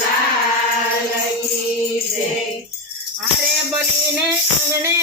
લાલ કી જય. હારે બલીને આંગણે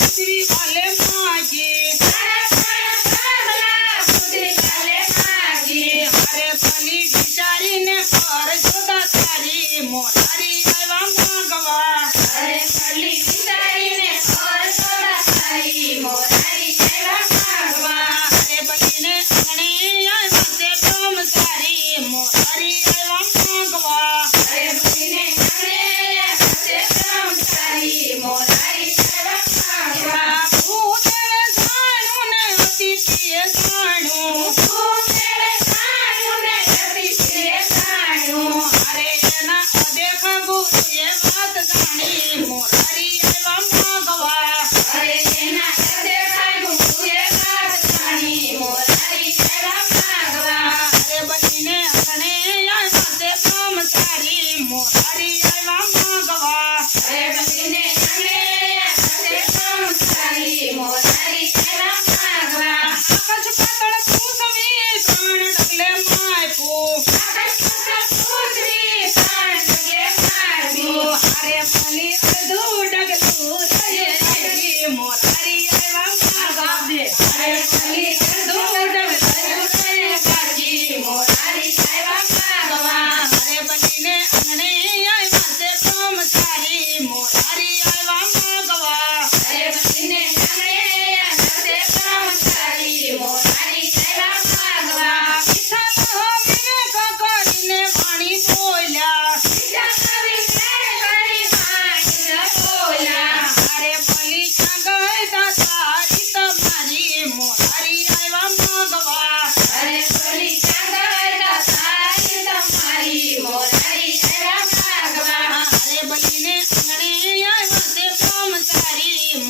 mercy એ બનીને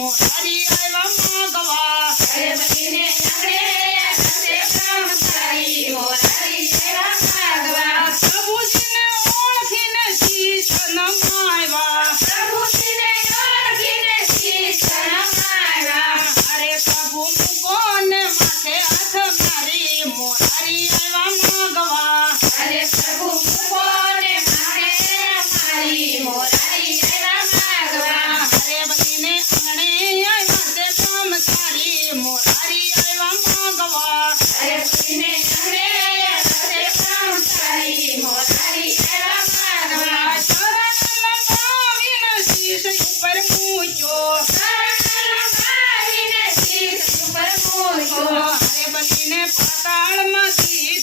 Maria.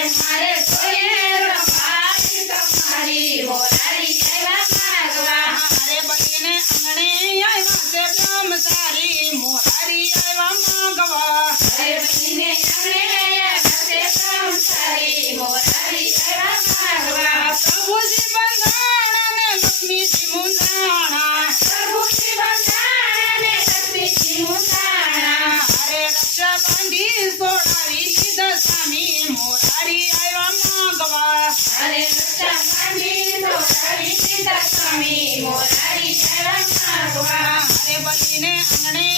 મારે મારે સોયે રમારી તમારી બોલાય അങ്ങനെ അങ്ങനെ